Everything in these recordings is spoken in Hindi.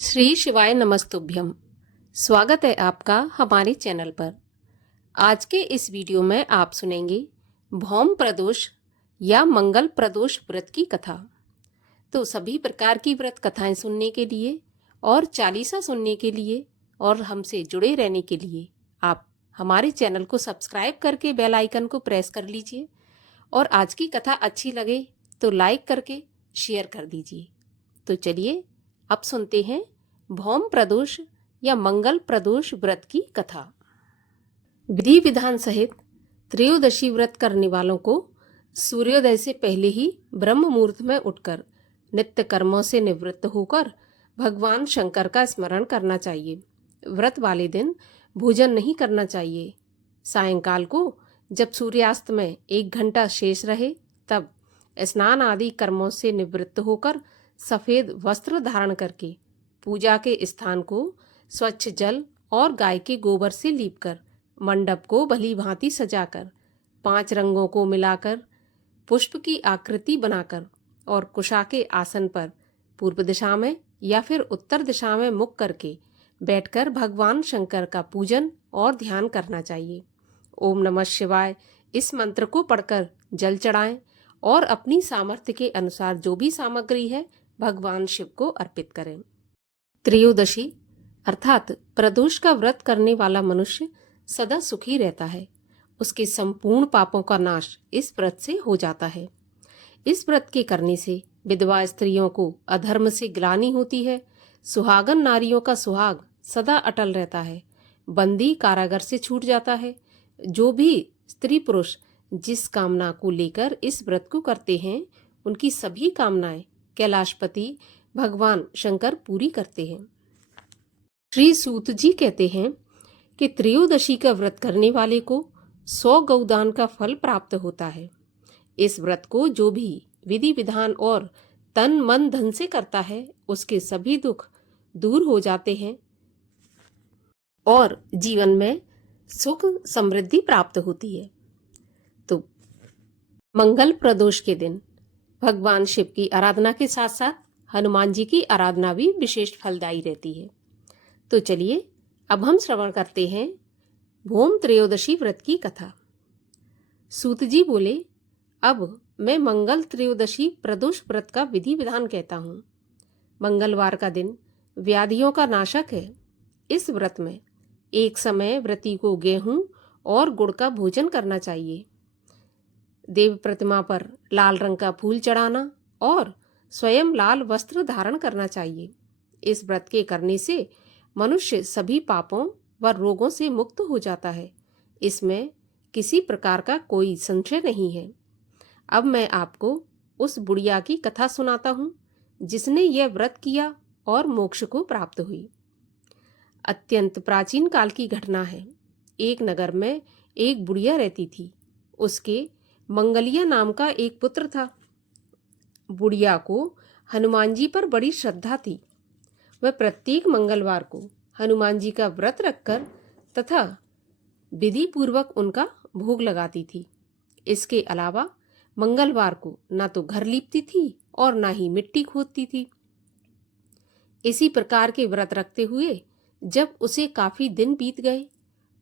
श्री शिवाय नमस्तुभ्यम। स्वागत है आपका हमारे चैनल पर। आज के इस वीडियो में आप सुनेंगे भौम प्रदोष या मंगल प्रदोष व्रत की कथा। तो सभी प्रकार की व्रत कथाएं सुनने के लिए और चालीसा सुनने के लिए और हमसे जुड़े रहने के लिए आप हमारे चैनल को सब्सक्राइब करके बेल आइकन को प्रेस कर लीजिए और आज की कथा अच्छी लगे तो लाइक करके शेयर कर दीजिए। तो चलिए अब सुनते हैं भौम प्रदोष या मंगल प्रदोष व्रत की कथा। विधि विधान सहित त्रयोदशी व्रत करने वालों को सूर्योदय से पहले ही ब्रह्म मुहूर्त में उठकर नित्य कर्मों से निवृत्त होकर भगवान शंकर का स्मरण करना चाहिए। व्रत वाले दिन भोजन नहीं करना चाहिए। सायंकाल को जब सूर्यास्त में 1 घंटा शेष रहे तब स्नान आदि कर्मों से निवृत्त होकर सफेद वस्त्र धारण करके पूजा के स्थान को स्वच्छ जल और गाय के गोबर से लीपकर मंडप को भली भांति सजाकर 5 रंगों को मिलाकर पुष्प की आकृति बनाकर और कुशा के आसन पर पूर्व दिशा में या फिर उत्तर दिशा में मुख करके बैठकर भगवान शंकर का पूजन और ध्यान करना चाहिए। ओम नमः शिवाय इस मंत्र को पढ़कर जल चढ़ाएं और अपनी सामर्थ्य के अनुसार जो भी सामग्री है भगवान शिव को अर्पित करें। त्रयोदशी अर्थात प्रदोष का व्रत करने वाला मनुष्य सदा सुखी रहता है। उसके संपूर्ण पापों का नाश इस व्रत से हो जाता है। इस व्रत के करने से विधवा स्त्रियों को अधर्म से ग्लानि होती है। सुहागन नारियों का सुहाग सदा अटल रहता है। बंदी कारागार से छूट जाता है। जो भी स्त्री पुरुष जिस कामना को लेकर इस व्रत को करते हैं उनकी सभी कामनाएं कैलाशपति भगवान शंकर पूरी करते हैं। श्री सूत जी कहते हैं कि त्रयोदशी का व्रत करने वाले को 100 गौदान का फल प्राप्त होता है। इस व्रत को जो भी विधि विधान और तन मन धन से करता है उसके सभी दुख दूर हो जाते हैं और जीवन में सुख समृद्धि प्राप्त होती है। तो मंगल प्रदोष के दिन भगवान शिव की आराधना के साथ साथ हनुमान जी की आराधना भी विशेष फलदायी रहती है। तो चलिए अब हम श्रवण करते हैं भौम त्रयोदशी व्रत की कथा। सूत जी बोले, अब मैं मंगल त्रयोदशी प्रदोष व्रत का विधि विधान कहता हूँ। मंगलवार का दिन व्याधियों का नाशक है। इस व्रत में एक समय व्रती को गेहूं और गुड़ का भोजन करना चाहिए। देव प्रतिमा पर लाल रंग का फूल चढ़ाना और स्वयं लाल वस्त्र धारण करना चाहिए। इस व्रत के करने से मनुष्य सभी पापों व रोगों से मुक्त हो जाता है। इसमें किसी प्रकार का कोई संशय नहीं है। अब मैं आपको उस बुढ़िया की कथा सुनाता हूँ जिसने यह व्रत किया और मोक्ष को प्राप्त हुई। अत्यंत प्राचीन काल की घटना है। एक नगर में एक बुढ़िया रहती थी। उसके मंगलिया नाम का एक पुत्र था। बुढ़िया को हनुमान जी पर बड़ी श्रद्धा थी। वह प्रत्येक मंगलवार को हनुमान जी का व्रत रखकर तथा विधि पूर्वक उनका भोग लगाती थी। इसके अलावा मंगलवार को न तो घर लीपती थी और न ही मिट्टी खोदती थी। इसी प्रकार के व्रत रखते हुए जब उसे काफी दिन बीत गए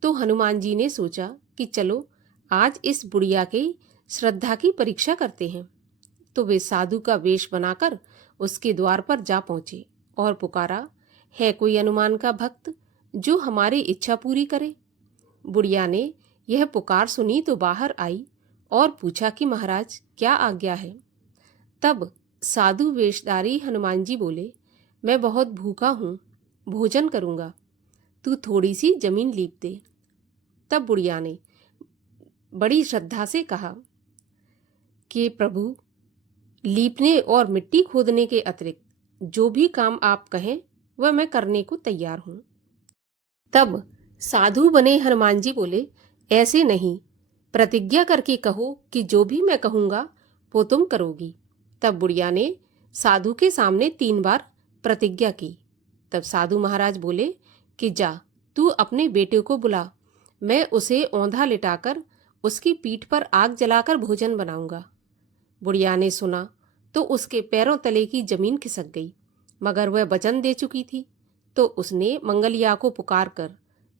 तो हनुमान जी ने सोचा कि चलो आज इस बुढ़िया के श्रद्धा की परीक्षा करते हैं। तो वे साधु का वेश बनाकर उसके द्वार पर जा पहुंचे और पुकारा, है कोई हनुमान का भक्त जो हमारी इच्छा पूरी करे। बुढ़िया ने यह पुकार सुनी तो बाहर आई और पूछा कि महाराज क्या आज्ञा है। तब साधु वेशधारी हनुमान जी बोले, मैं बहुत भूखा हूँ, भोजन करूँगा, तू थोड़ी सी जमीन लीप दे। तब बुढ़िया ने बड़ी श्रद्धा से कहा कि प्रभु, लीपने और मिट्टी खोदने के अतिरिक्त जो भी काम आप कहें वह मैं करने को तैयार हूँ। तब साधु बने हनुमान जी बोले, ऐसे नहीं, प्रतिज्ञा करके कहो कि जो भी मैं कहूँगा वो तुम करोगी। तब बुढ़िया ने साधु के सामने 3 बार प्रतिज्ञा की। तब साधु महाराज बोले कि जा, तू अपने बेटे को बुला, मैं उसे औंधा लिटाकर उसकी पीठ पर आग जलाकर भोजन बनाऊंगा। बुढ़िया ने सुना तो उसके पैरों तले की जमीन खिसक गई। मगर वह वचन दे चुकी थी, तो उसने मंगलिया को पुकार कर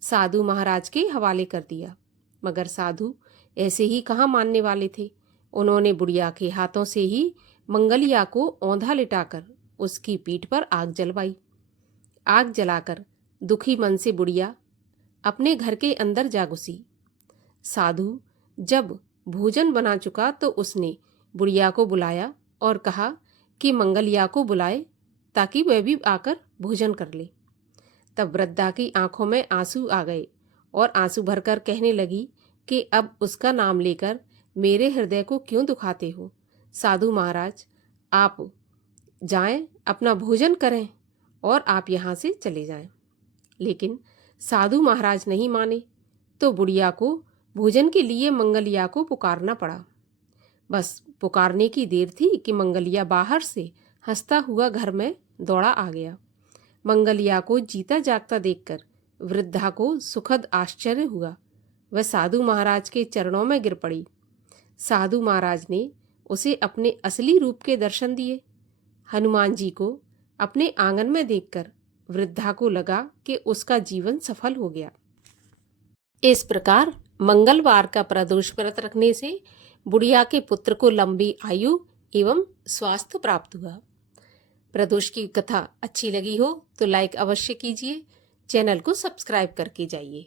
साधु महाराज के हवाले कर दिया। मगर साधु ऐसे ही कहाँ मानने वाले थे। उन्होंने बुढ़िया के हाथों से ही मंगलिया को औंधा लिटाकर उसकी पीठ पर आग जलवाई। आग जलाकर दुखी मन से बुढ़िया अपने घर के अंदर जा घुसी। साधु जब भोजन बना चुका तो उसने बुढ़िया को बुलाया और कहा कि मंगलिया को बुलाए ताकि वह भी आकर भोजन कर ले। तब वृद्धा की आंखों में आंसू आ गए और आंसू भरकर कहने लगी कि अब उसका नाम लेकर मेरे हृदय को क्यों दुखाते हो। साधु महाराज, आप जाएं, अपना भोजन करें और आप यहाँ से चले जाएं। लेकिन साधु महाराज नहीं माने, तो बुढ़िया को भोजन के लिए मंगलिया को पुकारना पड़ा। बस पुकारने की देर थी कि मंगलिया बाहर से हंसता हुआ घर में दौड़ा आ गया। मंगलिया को जीता जागता देखकर वृद्धा को सुखद आश्चर्य हुआ। वह साधु महाराज के चरणों में गिर पड़ी। साधु महाराज ने उसे अपने असली रूप के दर्शन दिए। हनुमान जी को अपने आंगन में देखकर वृद्धा को लगा कि उसका जीवन सफल हो गया। इस प्रकार मंगलवार का प्रदोष व्रत रखने से बुढ़िया के पुत्र को लंबी आयु एवं स्वास्थ्य प्राप्त हुआ। प्रदोष की कथा अच्छी लगी हो तो लाइक अवश्य कीजिए, चैनल को सब्सक्राइब करके जाइए।